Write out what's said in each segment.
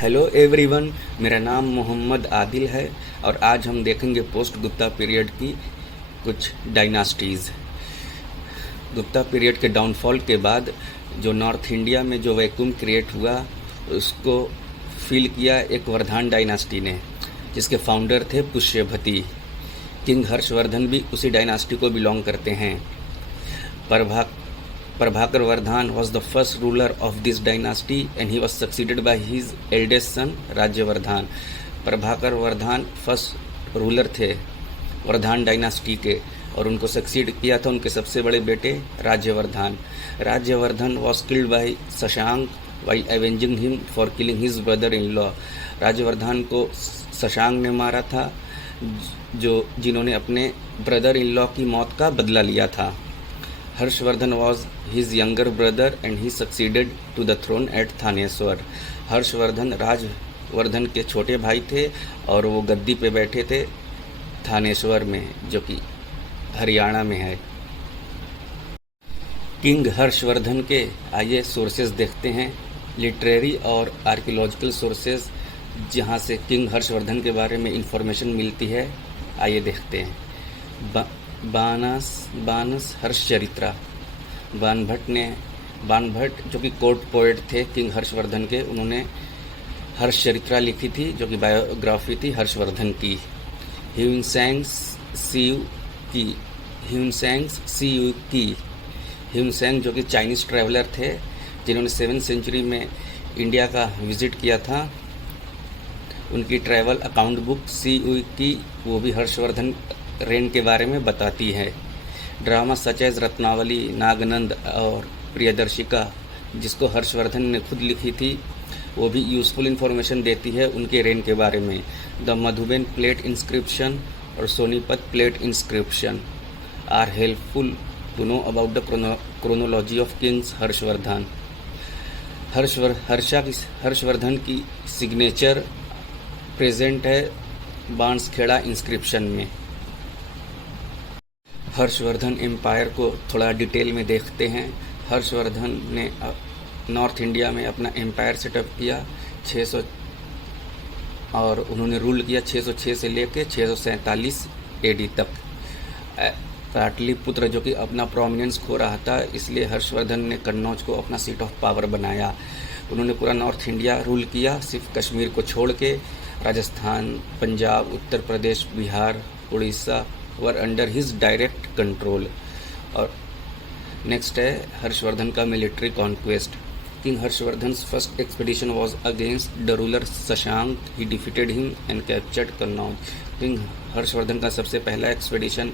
Hello everyone, मेरा नाम मोहम्मद आदिल है और आज हम देखेंगे पोस्ट गुप्ता पीरियड की कुछ डायनास्टीज़। गुप्ता पीरियड के डाउनफॉल के बाद जो नॉर्थ इंडिया में जो वैक्यूम क्रिएट हुआ उसको फिल किया एक वर्धन डायनास्टी ने, जिसके फाउंडर थे पुष्यभति। किंग हर्षवर्धन भी उसी डायनास्टी को बिलोंग करते हैं। Prabhakar Vardhan was the first ruler of this dynasty and he was succeeded by his eldest son Rajyavardhan. Prabhakar Vardhan first ruler थे वर्धन डायनास्टी के और उनको सक्सीड किया था उनके सबसे बड़े बेटे Rajyavardhan. Rajyavardhan was killed by Shashank while avenging him for killing his brother in law. Rajyavardhan को शशांक ने मारा था जिन्होंने अपने ब्रदर इन लॉ की मौत का बदला लिया था। Harshvardhan was his younger brother and he succeeded to the throne at Thaneshwar. Harshvardhan Rajvardhan के छोटे भाई थे और वो गद्दी पे बैठे थे थानेश्वर में, जो कि हरियाणा में है। किंग हर्षवर्धन के आइए सोर्सेज देखते हैं, लिटरेरी और आर्कियोलॉजिकल सोर्सेज, जहाँ से किंग हर्षवर्धन के बारे में इंफॉर्मेशन मिलती है। आइए देखते हैं। बानस हर्षचरित्रा, बानभट्ट जो कि कोर्ट पोएट थे किंग हर्षवर्धन के, उन्होंने हर्षचरित्रा लिखी थी जो कि बायोग्राफी थी हर्षवर्धन की। ह्यूनसेंग जो कि चाइनीज़ ट्रैवलर थे जिन्होंने 7वीं सेंचुरी में इंडिया का विज़िट किया था, उनकी ट्रैवल अकाउंट बुक की वो भी हर्षवर्धन रेन के बारे में बताती है। ड्रामा सच एज रत्नावली, नागनंद और प्रियदर्शिका, जिसको हर्षवर्धन ने खुद लिखी थी, वो भी यूज़फुल इन्फॉर्मेशन देती है उनके रेन के बारे में। द मधुबन प्लेट इंस्क्रिप्शन और Sonipat plate inscription are helpful to know about the chronology of kings Harshavardhan. Harshavardhan की सिग्नेचर प्रेजेंट है बांसखेड़ा इंस्क्रिप्शन में। हर्षवर्धन एम्पायर को थोड़ा डिटेल में देखते हैं। हर्षवर्धन ने नॉर्थ इंडिया में अपना एम्पायर सेटअप किया 600 और उन्होंने रूल किया 606 से लेकर 647 एडी तक। पाटलिपुत्र जो कि अपना प्रोमिनेंस खो रहा था, इसलिए हर्षवर्धन ने कन्नौज को अपना सीट ऑफ पावर बनाया। उन्होंने पूरा नॉर्थ इंडिया रूल किया, सिर्फ कश्मीर को छोड़ के। Rajasthan, Punjab, Uttar Pradesh, Bihar, Orissa were under his direct control. और नेक्स्ट है हर्षवर्धन का military conquest. King Harshvardhan first expedition was against the ruler Shashank, he defeated him and captured Kannauj. King Harshvardhan का सबसे पहला एक्सपेडिशन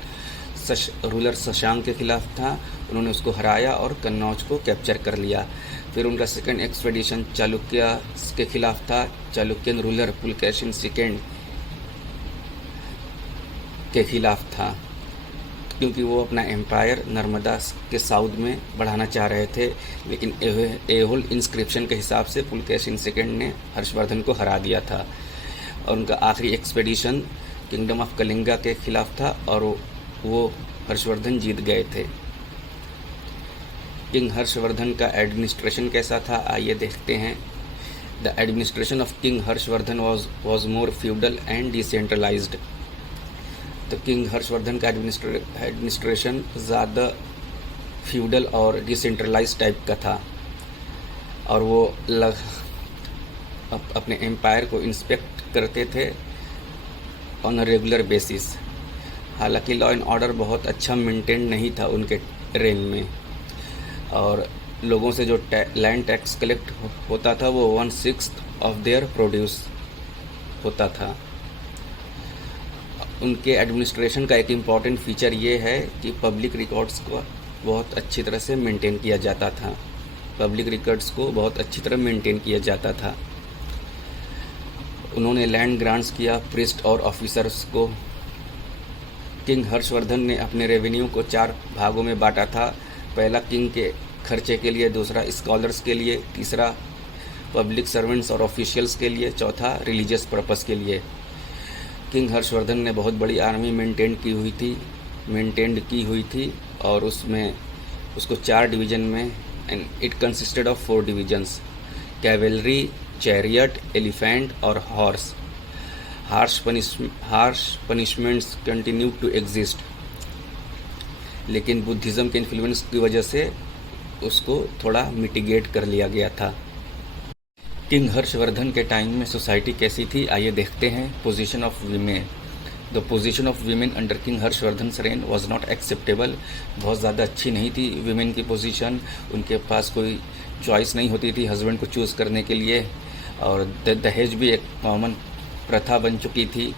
रूलर शशांक के खिलाफ था, उन्होंने उसको हराया और कन्नौज को कैप्चर कर लिया। फिर उनका सेकंड एक्सपेडिशन चालुक्य के खिलाफ था, चालुक्यन रूलर पुलकेशिन सेकेंड के खिलाफ था, क्योंकि वो अपना एम्पायर नर्मदा के साउथ में बढ़ाना चाह रहे थे। लेकिन एहोल इंस्क्रिप्शन के हिसाब से पुलकेशिन सेकेंड ने हर्षवर्धन को हरा दिया था और उनका आखिरी एक्सपेडिशन किंगडम ऑफ कलिंगा के खिलाफ था और वो हर्षवर्धन जीत गए थे। किंग हर्षवर्धन का एडमिनिस्ट्रेशन कैसा था, आइए देखते हैं। The administration of king Harshvardhan was more feudal and decentralised. तो किंग हर्षवर्धन का एडमिनिस्ट्रेशन ज़्यादा फ्यूडल और डिसेंट्रलाइज टाइप का था और वो अपने एम्पायर को इंस्पेक्ट करते थे ऑन अ रेगुलर बेसिस। हालांकि लॉ एंड ऑर्डर बहुत अच्छा मेंटेन नहीं था उनके रेन में, और लोगों से जो लैंड टैक्स कलेक्ट होता था वो 1/6 ऑफ देयर प्रोड्यूस होता था। उनके एडमिनिस्ट्रेशन का एक इम्पॉर्टेंट फीचर ये है कि पब्लिक रिकॉर्ड्स को बहुत अच्छी तरह से मेंटेन किया जाता था। उन्होंने लैंड ग्रांट्स किया प्रिस्ट और ऑफिसर्स को। किंग हर्षवर्धन ने अपने रेवेन्यू को 4 भागों में बांटा था। पहला किंग के खर्चे के लिए, दूसरा स्कॉलर्स के लिए, तीसरा पब्लिक सर्वेंट्स और ऑफिशियल्स के लिए, चौथा रिलीजियस पर्पस के लिए। किंग हर्षवर्धन ने बहुत बड़ी आर्मी मेंटेन की हुई थी और उसमें उसको 4 डिवीज़न में, and it consisted of 4 divisions: cavalry, chariot, elephant or horse. Harsh punishments continued to exist. लेकिन बुद्धिज़्म के इन्फ्लुएंस की वजह से उसको थोड़ा मिटिगेट कर लिया गया था। किंग हर्षवर्धन के टाइम में सोसाइटी कैसी थी, आइए देखते हैं। Position of women. The position of women under king Harshvardhan rain was not acceptable. बहुत ज़्यादा अच्छी नहीं थी वीमेन की पोजीशन। उनके पास कोई चॉइस नहीं होती थी हस्बैंड को चूज़ करने के लिए, और दहेज भी एक कॉमन प्रथा बन चुकी थी।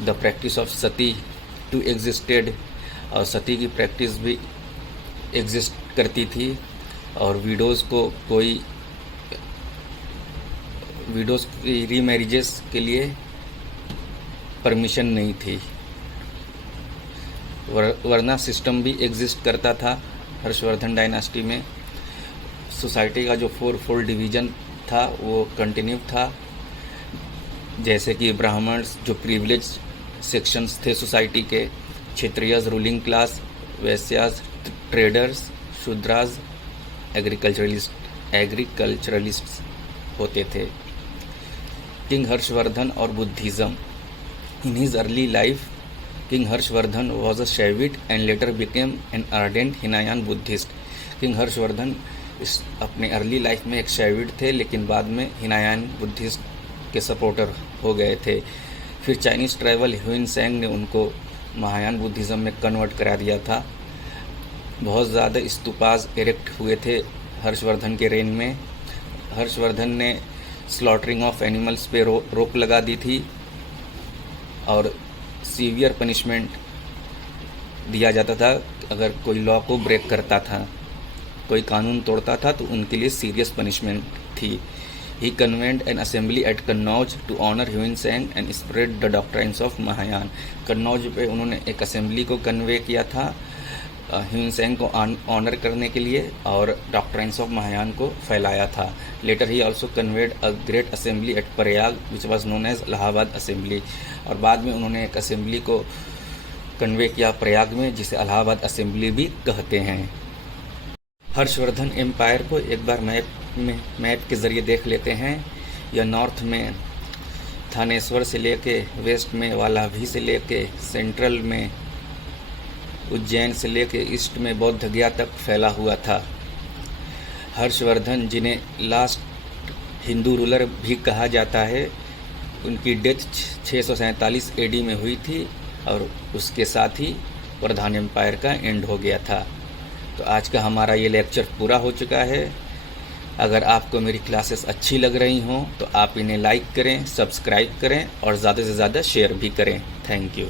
The practice of sati too existed, और सती की प्रैक्टिस भी एग्जिस्ट करती थी, और विडोज़ की रीमैरिजेस के लिए परमिशन नहीं थी। वरना सिस्टम भी एग्जिस्ट करता था हर्षवर्धन डायनास्टी में। सोसाइटी का जो 4 डिवीज़न था वो कंटिन्यू था, जैसे कि ब्राह्मण्स जो प्रिविलेज सेक्शंस थे सोसाइटी के, Kshatriyas ruling class, Vaishyas traders, Shudras agriculturalists होते थे। किंग हर्षवर्धन और Buddhism. In his early life king Harshvardhan was a Shaivite and later became an ardent Hinayana Buddhist. King Harshvardhan अपने अर्ली लाइफ में एक शैविट थे, लेकिन बाद में हिनायान बुद्धिस्ट के सपोर्टर हो गए थे। फिर चाइनीज़ ट्राइबल ह्यून सेंग ने उनको महायान बुद्धिज़्म में कन्वर्ट करा दिया था। बहुत ज़्यादा स्तूपाज इरेक्ट हुए थे हर्षवर्धन के रेन में। हर्षवर्धन ने स्लॉटरिंग ऑफ एनिमल्स पे रोक लगा दी थी, और सीवियर पनिशमेंट दिया जाता था अगर कोई लॉ को ब्रेक करता था, कोई कानून तोड़ता था तो उनके लिए सीरियस पनिशमेंट थी। He convened an assembly at Kannauj to honour Hiuen Tsang and spread the doctrines of Mahayana. Kannauj पे उन्होंने एक असेंबली को कन्वे किया था ह्यून सेंग को ऑनर करने के लिए, और डॉक्ट्राइन्स ऑफ महायान को फैलाया था। Later he also convened a great assembly at Prayag which was known as Allahabad assembly, और बाद में उन्होंने एक असेंबली को कन्वे किया प्रयाग में, जिसे इलाहाबाद असेंबली भी कहते हैं। हर्षवर्धन एम्पायर को एक बार मैप के ज़रिए देख लेते हैं। यह नॉर्थ में थानेश्वर से लेके, वेस्ट में वालाभी से लेके, सेंट्रल में उज्जैन से लेके, ईस्ट में बौद्ध गया तक फैला हुआ था। हर्षवर्धन, जिन्हें लास्ट हिंदू रूलर भी कहा जाता है, उनकी डेथ 647 AD में हुई थी, और उसके साथ ही वर्धमान एम्पायर का एंड हो गया था। तो आज का हमारा ये लेक्चर पूरा हो चुका है। अगर आपको मेरी क्लासेस अच्छी लग रही हों तो आप इन्हें लाइक करें, सब्सक्राइब करें और ज़्यादा से ज़्यादा शेयर भी करें। Thank you.